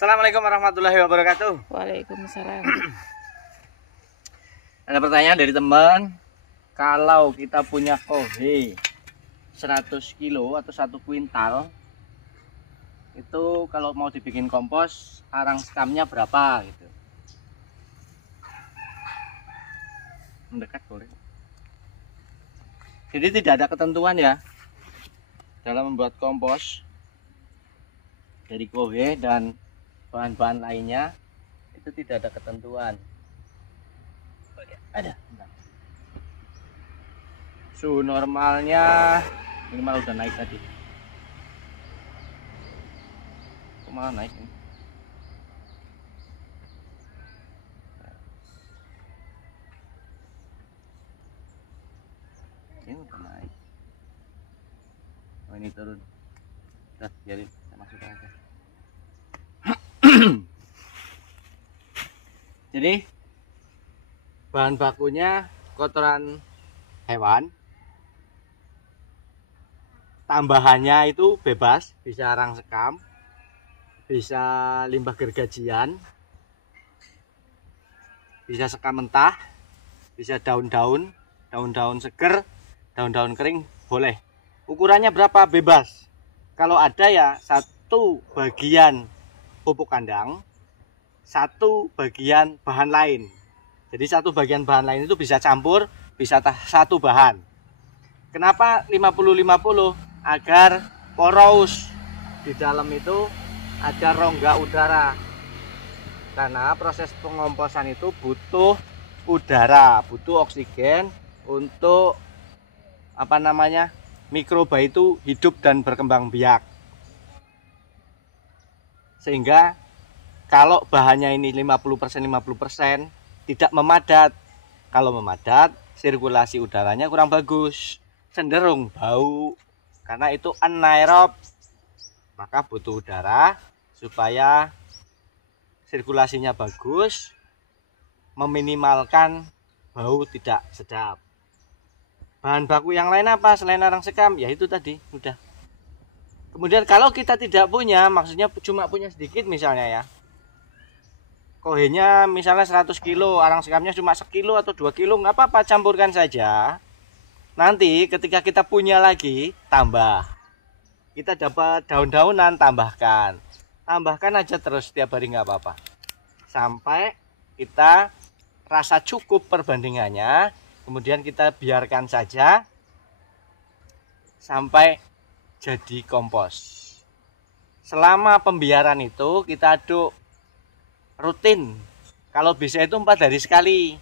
Assalamualaikum warahmatullahi wabarakatuh. Waalaikumsalam. Ada pertanyaan dari teman, kalau kita punya kohe 100 kilo atau 1 kuintal, itu kalau mau dibikin kompos, arang sekamnya berapa gitu. Mendekat boleh. Jadi tidak ada ketentuan ya dalam membuat kompos dari kohe dan bahan-bahan lainnya, itu tidak ada ketentuan. Ada. Suhu normalnya minimal udah naik tadi. Kok malah naik ini? Ini udah naik. Oh, ini turun. Udah, biarin, kita masukkan aja. Jadi bahan bakunya kotoran hewan, tambahannya itu bebas, bisa arang sekam, bisa limbah gergajian, bisa sekam mentah, bisa daun-daun seger, daun-daun kering, boleh. Ukurannya berapa? Bebas. Kalau ada ya 1 bagian pupuk kandang, 1 bagian bahan lain. Jadi 1 bagian bahan lain itu bisa campur, bisa 1 bahan. Kenapa 50-50? Agar poros di dalam itu ada rongga udara. Karena proses pengomposan itu butuh udara, butuh oksigen untuk mikroba itu hidup dan berkembang biak. Sehingga kalau bahannya ini 50% tidak memadat. Kalau memadat, sirkulasi udaranya kurang bagus, cenderung bau. Karena itu anaerob, maka butuh udara supaya sirkulasinya bagus, meminimalkan bau tidak sedap. Bahan baku yang lain apa selain arang sekam? Ya itu tadi, udah. Kemudian kalau kita tidak punya, maksudnya cuma punya sedikit misalnya ya, kohenya misalnya 100 kilo, arang sekamnya cuma 1 kilo atau 2 kilo, nggak apa-apa, campurkan saja. Nanti ketika kita punya lagi, tambah. Kita dapat daun-daunan, tambahkan. Tambahkan aja terus setiap hari, nggak apa-apa. Sampai kita rasa cukup perbandingannya, kemudian kita biarkan saja sampai jadi kompos. Selama pembiaran itu kita aduk rutin. Kalau bisa itu 4 hari sekali.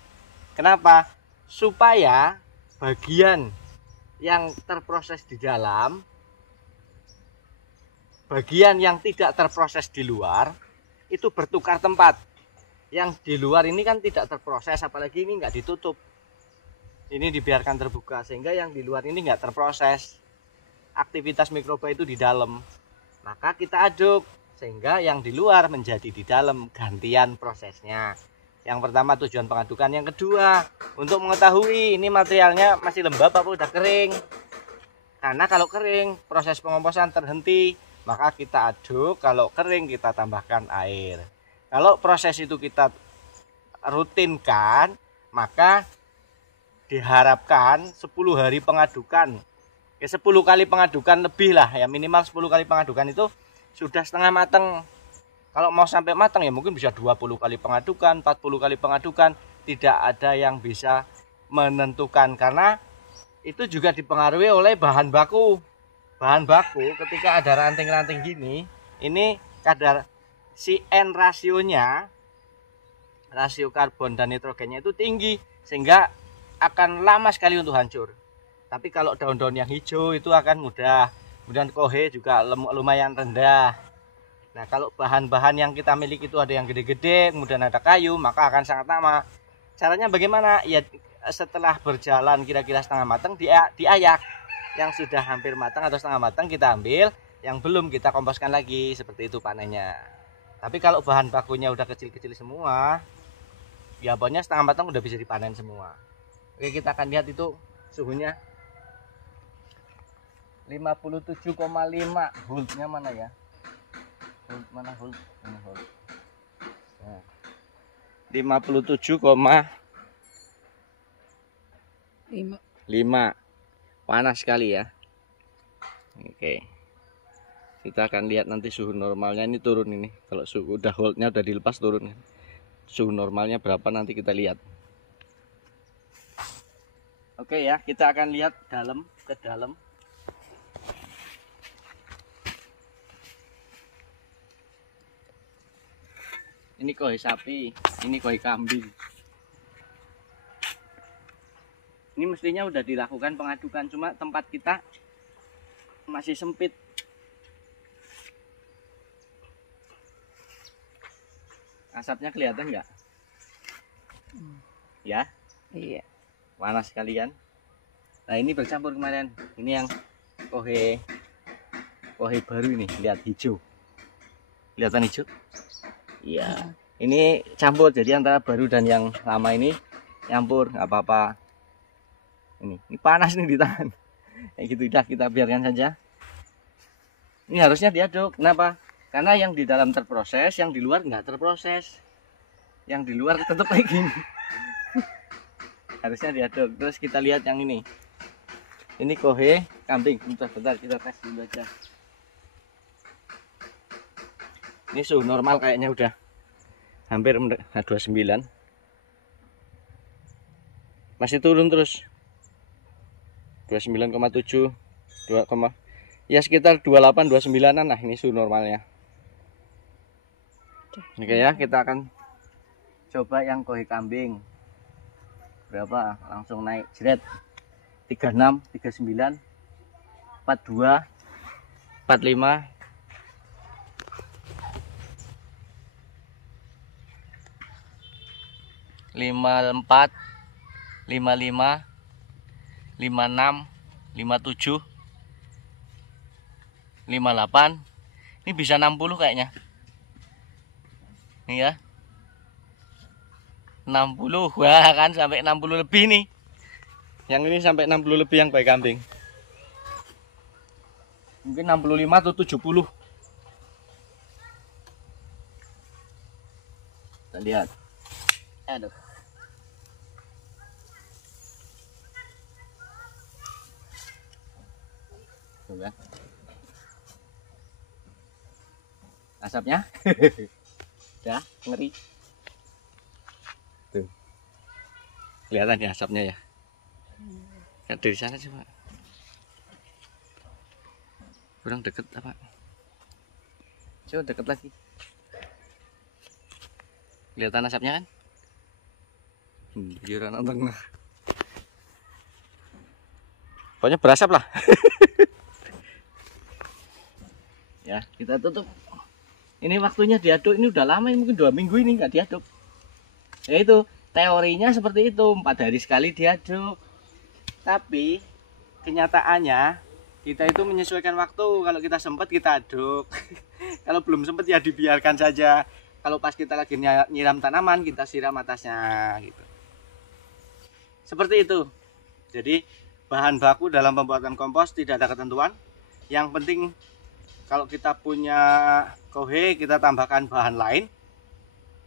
Kenapa? Supaya bagian yang terproses di dalam, bagian yang tidak terproses di luar, itu bertukar tempat. Yang di luar ini kan tidak terproses, apalagi ini nggak ditutup. Ini dibiarkan terbuka, sehingga yang di luar ini nggak terproses. Aktivitas mikroba itu di dalam. Maka kita aduk, sehingga yang di luar menjadi di dalam, gantian prosesnya. Yang pertama tujuan pengadukan, yang kedua untuk mengetahui ini materialnya masih lembab apa udah kering. Karena kalau kering proses pengomposan terhenti, maka kita aduk, kalau kering kita tambahkan air. Kalau proses itu kita rutinkan, maka diharapkan 10 hari pengadukan, ya 10 kali pengadukan lebih lah ya, minimal 10 kali pengadukan itu sudah setengah matang. Kalau mau sampai matang ya mungkin bisa 20 kali pengadukan, 40 kali pengadukan. Tidak ada yang bisa menentukan, karena itu juga dipengaruhi oleh bahan baku. Bahan baku ketika ada ranting-ranting gini, ini kadar CN rasionya, rasio karbon dan nitrogennya itu tinggi, sehingga akan lama sekali untuk hancur. Tapi kalau daun-daun yang hijau itu akan mudah. Kemudian kohe juga lumayan rendah. Nah, kalau bahan-bahan yang kita miliki itu ada yang gede-gede, kemudian ada kayu, maka akan sangat lama. Caranya bagaimana? Ya setelah berjalan kira-kira setengah matang, diayak. Yang sudah hampir matang atau setengah matang kita ambil, yang belum kita komposkan lagi, seperti itu panennya. Tapi kalau bahan bakunya udah kecil-kecil semua, ya pokoknya setengah matang udah bisa dipanen semua. Oke, kita akan lihat itu suhunya 57,5 voltnya mana ya. Mana hold? Mana hold? Nah, 57,5. Panas sekali ya. Oke. Kita akan lihat nanti suhu normalnya ini turun ini. Kalau suhu udah holdnya udah dilepas turun. Suhu normalnya berapa nanti kita lihat. Oke ya, kita akan lihat ke dalam. Ini koi sapi, ini koi kambing. Ini mestinya udah dilakukan pengadukan, cuma tempat kita masih sempit. Asapnya kelihatan nggak? Ya? Iya. Panas sekalian. Nah ini bercampur kemarin. Ini yang kohe baru ini, lihat hijau. Kelihatan hijau? Iya. Ini campur, jadi antara baru dan yang lama ini campur, nggak apa-apa. Ini panas nih di tangan. Kayak gitu, udah kita biarkan saja. Ini harusnya diaduk. Kenapa? Karena yang di dalam terproses, yang di luar nggak terproses. Yang di luar tetap kayak gini. Harusnya diaduk. Terus kita lihat yang ini. Ini kohe kambing. Bentar kita tes dulu aja. Ini suhu normal kayaknya udah hampir 29. Masih turun terus. 29,7, 2, ya sekitar 28, 29an lah ini suhu normalnya. Oke ya, kita akan coba yang kohe kambing. Berapa? Langsung naik jeret. 36, 39, 42, 45. 54, 55, 56, 57, 58. Ini bisa 60 kayaknya. Nih ya. 60. Wah, kan sampai 60 lebih nih. Yang ini sampai 60 lebih yang bayi kambing. Mungkin 65 atau 70. Kita lihat. Aduh. Tuh kan. Asapnya. Ya, ngeri. Tuh. Kelihatan ya asapnya ya. Lihat dari sana coba. Kurang deket apa? Coba deket lagi. Kelihatan asapnya kan? Giliran tengah. Pokoknya berasap lah. Ya, kita tutup. Ini waktunya diaduk, ini udah lama, ini mungkin 2 minggu ini nggak diaduk. Ya itu, teorinya seperti itu, 4 hari sekali diaduk. Tapi kenyataannya kita itu menyesuaikan waktu. Kalau kita sempat kita aduk. Kalau belum sempat ya dibiarkan saja. Kalau pas kita lagi nyiram tanaman, kita siram atasnya gitu. Seperti itu. Jadi bahan baku dalam pembuatan kompos tidak ada ketentuan. Yang penting kalau kita punya kohe, kita tambahkan bahan lain.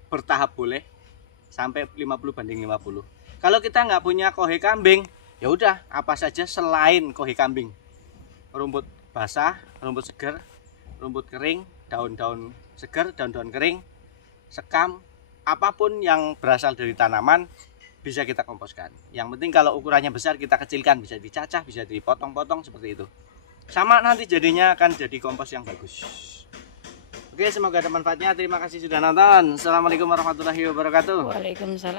Bertahap boleh. Sampai 50/50. Kalau kita nggak punya kohe kambing, ya udah apa saja selain kohe kambing. Rumput basah, rumput segar, rumput kering, daun-daun segar, daun-daun kering, sekam, apapun yang berasal dari tanaman bisa kita komposkan. Yang penting kalau ukurannya besar kita kecilkan, bisa dicacah, bisa dipotong-potong seperti itu. Sama nanti jadinya akan jadi kompos yang bagus. Oke, semoga ada manfaatnya. Terima kasih sudah nonton. Assalamualaikum warahmatullahi wabarakatuh. Waalaikumsalam.